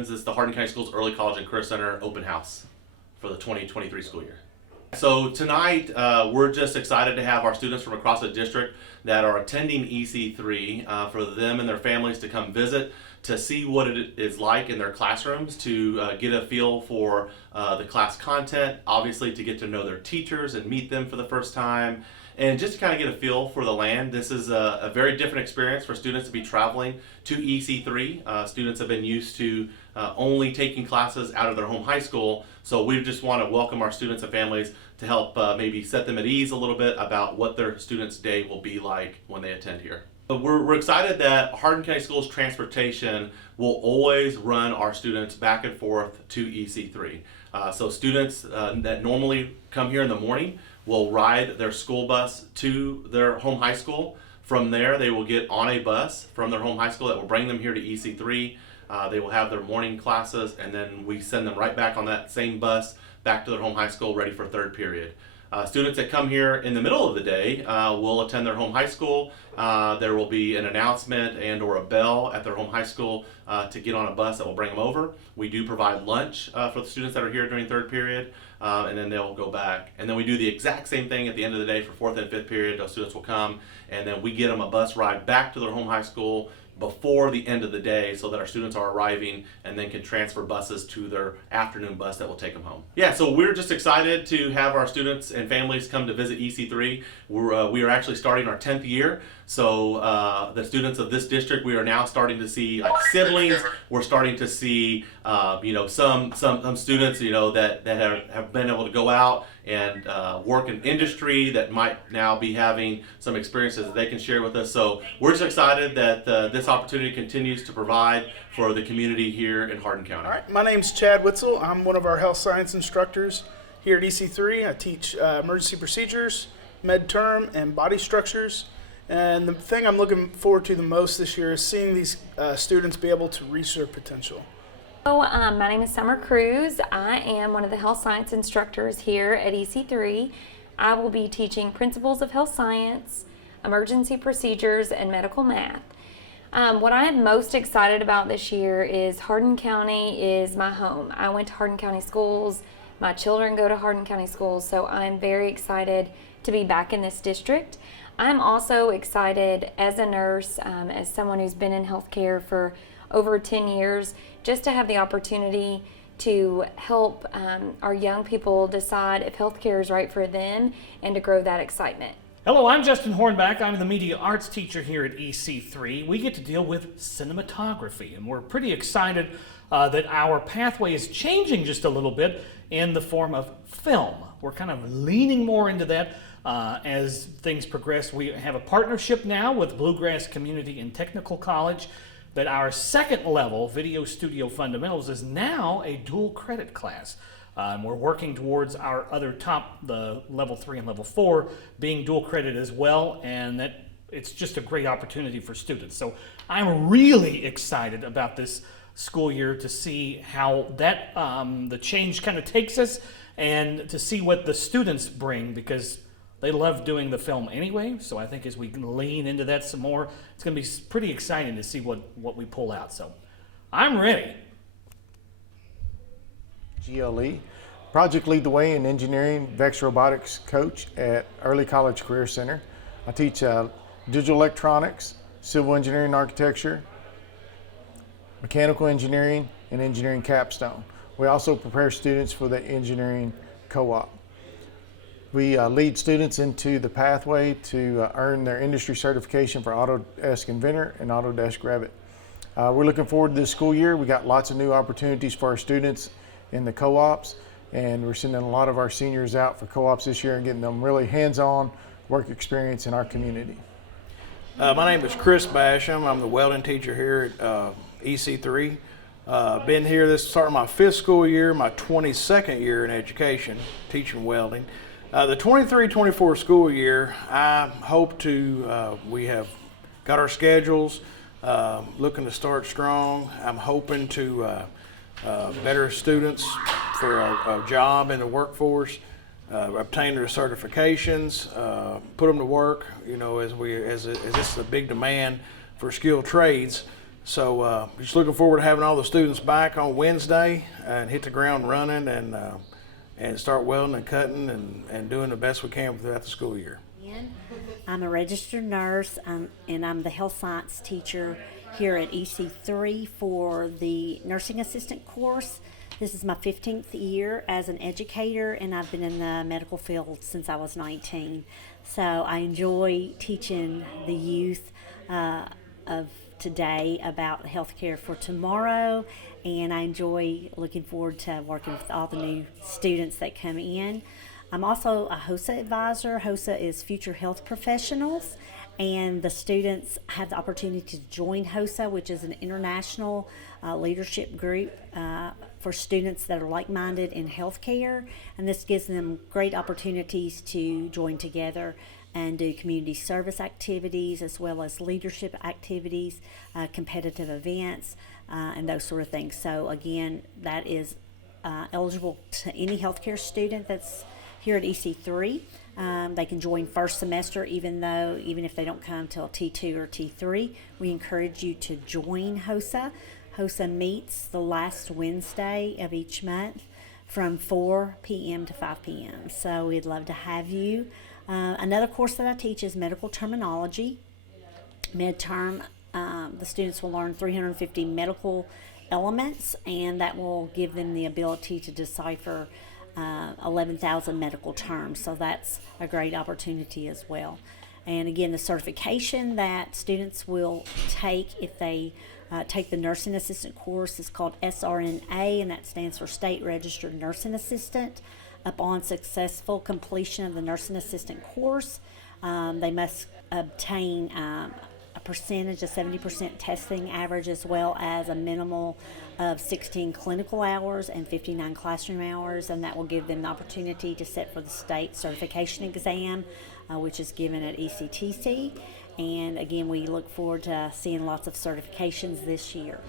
friends. This is the Hardin County Schools Early College and Career Center Open House for the 2023 school year. So tonight, we're just excited to have our students from across the district that are attending EC3 for them and their families to come visit, to see what it is like in their classrooms, to get a feel for the class content, obviously to get to know their teachers and meet them for the first time, and just to kind of get a feel for the land. This is a very different experience for students to be traveling to EC3. Students have been used to only taking classes out of their home high school, so we just want to welcome our students and families to help maybe set them at ease a little bit about what their students' day will be like when they attend here. We're excited that Hardin County Schools Transportation will always run our students back and forth to EC3. So students that normally come here in the morning will ride their school bus to their home high school. From there, they will get on a bus from their home high school that will bring them here to EC3. They will have their morning classes, and then we send them right back on that same bus back to their home high school ready for third period. Students that come here in the middle of the day will attend their home high school. There will be an announcement and or a bell at their home high school to get on a bus that will bring them over. We do provide lunch for the students that are here during third period, and then they'll go back. And then we do the exact same thing at the end of the day for fourth and fifth period. Those students will come, and then we get them a bus ride back to their home high school before the end of the day, so that our students are arriving and then can transfer buses to their afternoon bus that will take them home. Yeah, so we're just excited to have our students and families come to visit EC3. We are actually starting our 10th year, so the students of this district, we are now starting to see like siblings. We're starting to see some students that have been able to go out and work in industry that might now be having some experiences that they can share with us. So we're just excited that this opportunity continues to provide for the community here in Hardin County. All right, my name's Chad Witzel. I'm one of our health science instructors here at EC3. I teach emergency procedures, med term, and body structures. And the thing I'm looking forward to the most this year is seeing these students be able to reach their potential. Hello, my name is Summer Cruz. I am one of the health science instructors here at EC3. I will be teaching principles of health science, emergency procedures, and medical math. What I am most excited about this year is Hardin County is my home. I went to Hardin County schools. My children go to Hardin County schools, so I'm very excited to be back in this district. I'm also excited as a nurse, as someone who's been in healthcare for over 10 years, just to have the opportunity to help our young people decide if healthcare is right for them and to grow that excitement. Hello, I'm Justin Hornback. I'm the media arts teacher here at EC3. We get to deal with cinematography, and we're pretty excited that our pathway is changing just a little bit in the form of film. We're kind of leaning more into that as things progress. We have a partnership now with Bluegrass Community and Technical College that our second level, Video Studio Fundamentals, is now a dual credit class. We're working towards our other top, the level 3 and level 4, being dual credit as well, and that it's just a great opportunity for students. So I'm really excited about this school year to see how that the change kind of takes us, and to see what the students bring, because they love doing the film anyway. So I think as we lean into that some more, it's going to be pretty exciting to see what we pull out. So I'm ready. GLE, Project Lead the Way in Engineering, VEX Robotics coach at Early College Career Center. I teach digital electronics, civil engineering and architecture, mechanical engineering, and engineering capstone. We also prepare students for the engineering co-op. We lead students into the pathway to earn their industry certification for Autodesk Inventor and Autodesk Revit. We're looking forward to this school year. We got lots of new opportunities for our students in the co-ops, and we're sending a lot of our seniors out for co-ops this year and getting them really hands-on work experience in our community. My name is Chris Basham. I'm the welding teacher here at EC3. Been here, this starting my 5th school year, my 22nd year in education, teaching welding. The 23-24 school year, I hope to, we have got our schedules, looking to start strong. I'm hoping to better students for a job in the workforce, obtain their certifications, put them to work, as this is a big demand for skilled trades. So just looking forward to having all the students back on Wednesday and hit the ground running and start welding and cutting and doing the best we can throughout the school year. I'm a registered nurse, and I'm the health science teacher here at EC3 for the nursing assistant course. This is my 15th year as an educator, and I've been in the medical field since I was 19. So I enjoy teaching the youth of today about healthcare for tomorrow, and I enjoy looking forward to working with all the new students that come in. I'm also a HOSA advisor. HOSA is Future Health Professionals, and the students have the opportunity to join HOSA, which is an international leadership group for students that are like-minded in healthcare, and this gives them great opportunities to join together and do community service activities as well as leadership activities, competitive events, and those sort of things. So again, that is eligible to any healthcare student that's here at EC3. They can join first semester even if they don't come till T2 or T3. We encourage you to join HOSA. HOSA meets the last Wednesday of each month from 4 p.m. to 5 p.m. So we'd love to have you. Another course that I teach is medical terminology. Midterm, the students will learn 350 medical elements, and that will give them the ability to decipher 11,000 medical terms, so that's a great opportunity as well. And again, the certification that students will take if they take the nursing assistant course is called SRNA, and that stands for State Registered Nursing Assistant. Upon successful completion of the nursing assistant course, they must obtain a percentage of 70% testing average, as well as a minimal of 16 clinical hours and 59 classroom hours, and that will give them the opportunity to sit for the state certification exam, which is given at ECTC. And again, we look forward to seeing lots of certifications this year.